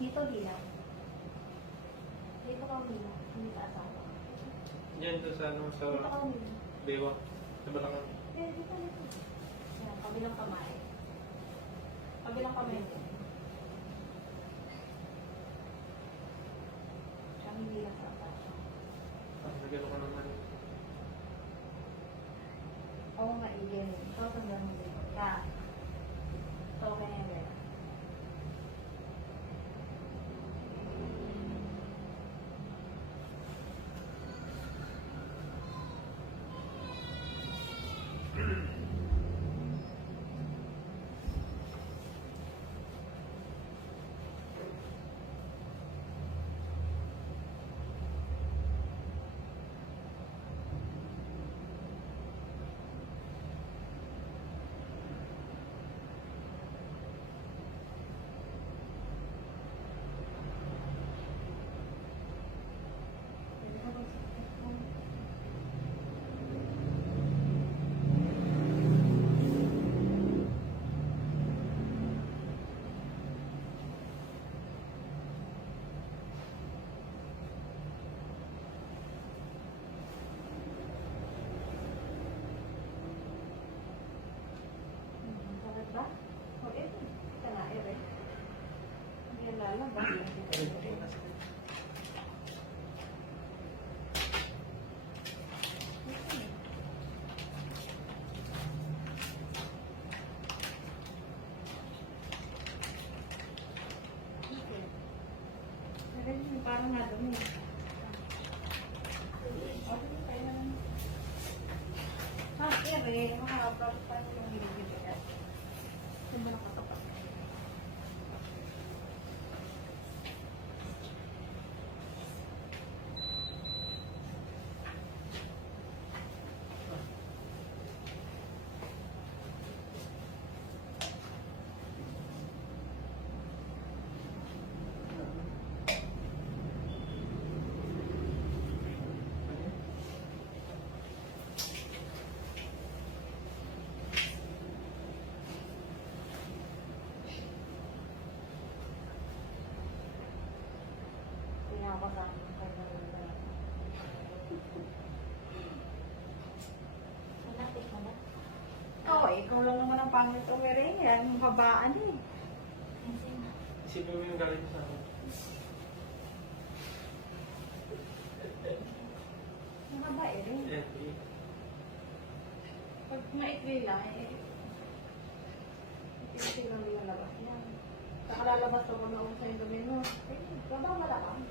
Dito bilang. Dito ka bilang. Hindi ka asawa. Yan to sa ano, sa Dito ka bilang. Bewa. Sa Balangan. Dito. Yan, kabilang kamay. Kabilang kamay din. Siya hindi lang sa atas. Nagano ka naman. Oo, maigil. Ikaw sa ganun dito. Ka. Ito, kanya yan. Sakit ba? O, ito. Ito na, ere. Hindi yan lalabas. Parang nga dumi. Ere, makahabang pa yung hiligiligad. Yung ba nakatapat? Ako sa akin. Malapit mo na. Oo, ikaw lang naman ang pangit umiring. Yan, yung habaan eh. Isipin mo yung galing sa akin. Yung haba eh. Pag maikli lang eh. Ito lang yung labas yan. Saka lalabas ako na ako sa yung dumi mo. Eh, baba malakang.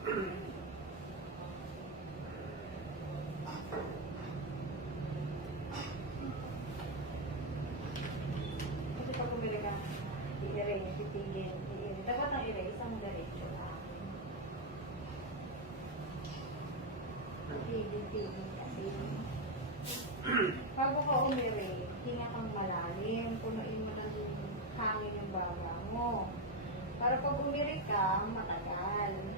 Kasi pag umiri ka, i-ere, titigil, i-ere. Dapat ang ere, isang diretso lang. Tigil kasi. Bago ka umiri, hinga kang malalim, punuin mo ng hangin yung baba mo. Para pag umiri ka, matagal.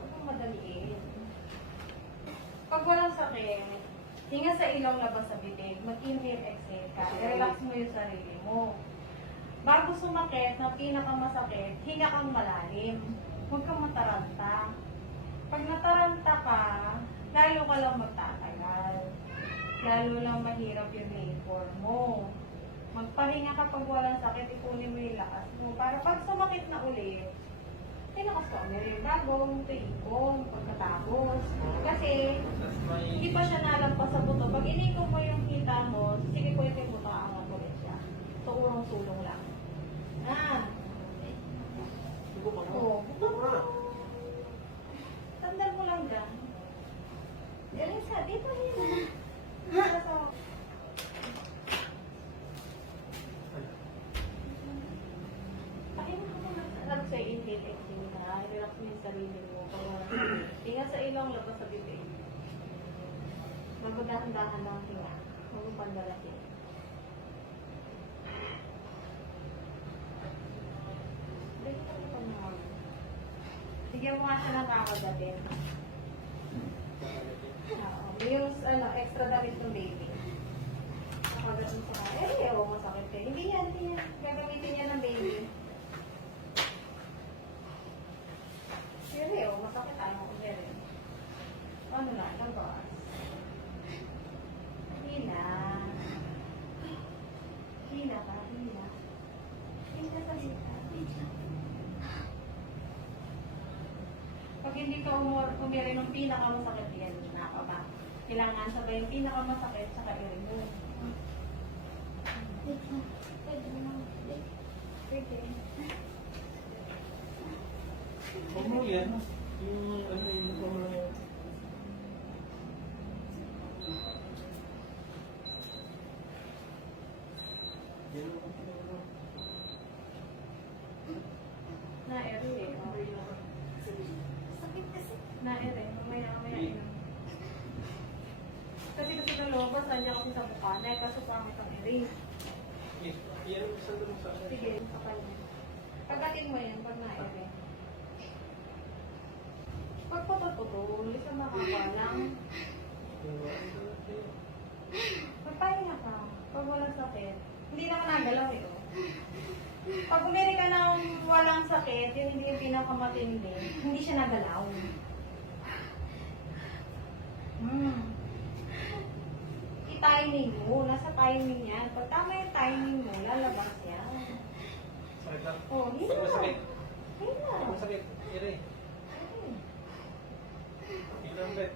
Huwag mong madaliin. Pag walang sakit, hinga sa ilong, labas sa bibig, mag-inhale, exhale ka. I-relax mo yung sarili mo. Bago sumakit, na pinakamasakit, hinga kang malalim. Huwag kang mataranta. Pag nataranta ka, lalo ka lang magtatagal. Lalo lang mahirap yung labor mo. Magpahinga ka pag walang sakit, ipunin mo yung lakas mo. Para pag sumakit na ulit, ay lakas ka ulit. Bagong tuikong pagkatapos. Kasi, hindi pa siya nalampas sa buto. Pag inikong mo yung kita mo, sige ko yung buto, aangat ulit siya. So, urong-sulong lang. Oo. Tandaan mo lang dyan. Elisa, dito yun. Sa inhale, exhale na. I-relax mo yung sarili mo. Hinga sa ilong, labas sa bibig. Magdahan-dahan lang hinga. Huwag mo pandalasin. Bigyan mo nga siya ng kakagatin. Yung extra damit ng baby. Nakagatin sa masakit kayo. Hindi yan. Gagamitin niya ng baby. ka. Hila. Hila sa hila. Pag hindi ka umiri ng pinakamasakit, yan na ka ba? Kailangan sabay yung pinakamasakit, saka i-remove. Pwede. Huwag mo yan. Yung ano yung mga... Yan ang pinagawa. Na-ere eh. Sakit kasi. Na-ere. Mamaya inom. Kasi sa loob, sanya kasi sa mukha na, kaso pangit ang ere. Yan ang isa doon sa... Sige, kapal niya. Pagdating mo yan, pag na-ere. Pag putol-putol, isa makapalang. Magpahinga ka. Pag walang sakit. Hindi naman nagalaw eh. Oh. Pag umiri ka ng walang sakit, yung hindi yung pinakamatindi, hindi siya nagalaw. I-timing mo. Nasa timing yan. Pag tama yung timing mo, lalabas yan. Sakit lang. Oh, hindi Pag na. masakit. Hindi na. Pag masakit. Ire. Ilang bet.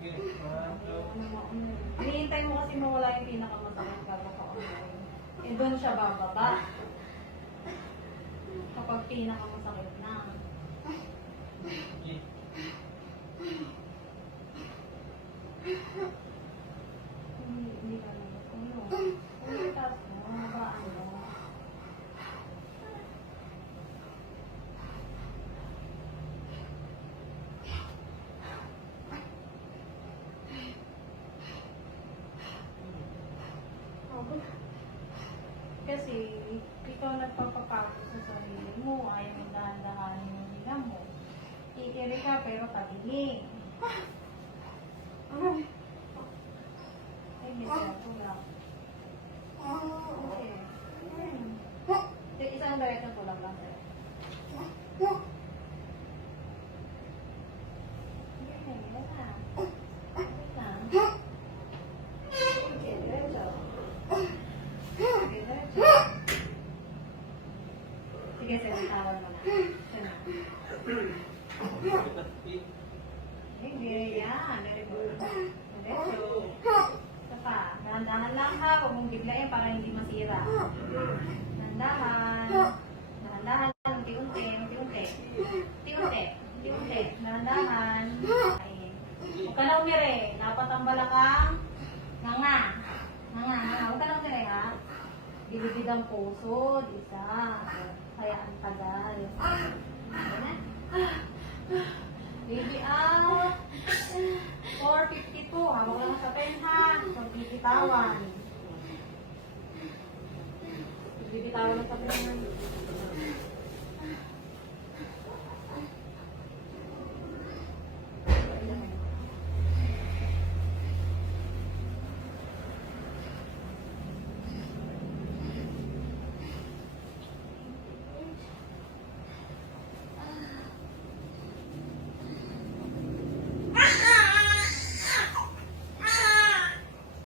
Sige. Hinihintay mo kasi mawala yung pinakamasakit bago ka online. Eh, doon siya bababa. Kapag pinakamasakit na. Sige. Hindi ka na. Ano? Ano taas mo? Ba ano? Kasi ikaw nagpapapagod sa sarili mo, ayaw yung dahan-dahanin yung higa mo. Iiri ka pero tabingi. Ay, hindi ka tulak. Okay. Isang diet na tulak lang sa'yo. Sige, hila na. Hila na. Sige, diretso. Sige, diretso. Sige, sige, tawag mo na. Sana. Sakit na. Hindi, yan. Very good. Diretso. Isa pa. Dahan-dahan lang ha. Huwag mong biglayin para hindi masira. Dahan-dahan. Dahan-dahan. Unti-unti. Unti-unti. Unti-unti. Unti-unti. Dahan-dahan. Ay. Huwag ka na umiri. Dapat ang balakang. Nga. Huwag ka na umiri ha. Bilibid ang puso. Isa. Kaya ang tagal. Ayan na. Baby out. 4:52. Hawak lang sa pen ha. Magbibitawan. Magbibitawan lang sa pen.